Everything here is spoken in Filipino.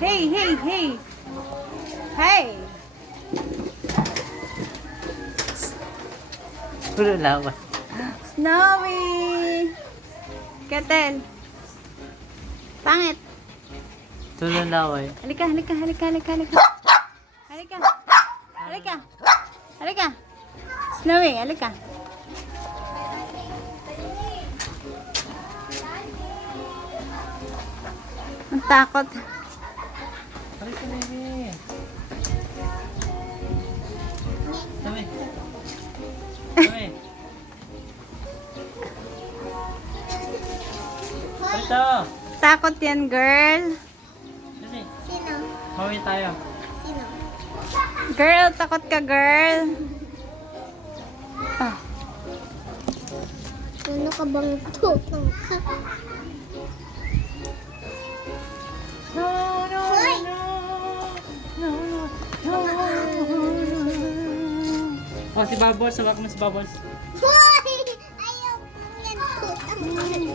Hey, hey, hey. Hey. Puro lawa. Snowy. Ketel. Pangit. Puro lawa eh. Halika, halika, halika, halika, halika. Halika. Halika. Halika. Snowy, halika. Ang takot. Halika, baby. Dami. Dami. Halika. Takot yan, girl. Dami. Sino? Mawi tayo. Sino? Girl, takot ka, girl. Ah. Ano ka bang tutong ka? No, no, Hoy! no. No, no, no, no. Oh, si Bubbles. Hawak mo si Bubbles. Hoy! Ayaw yan tutong.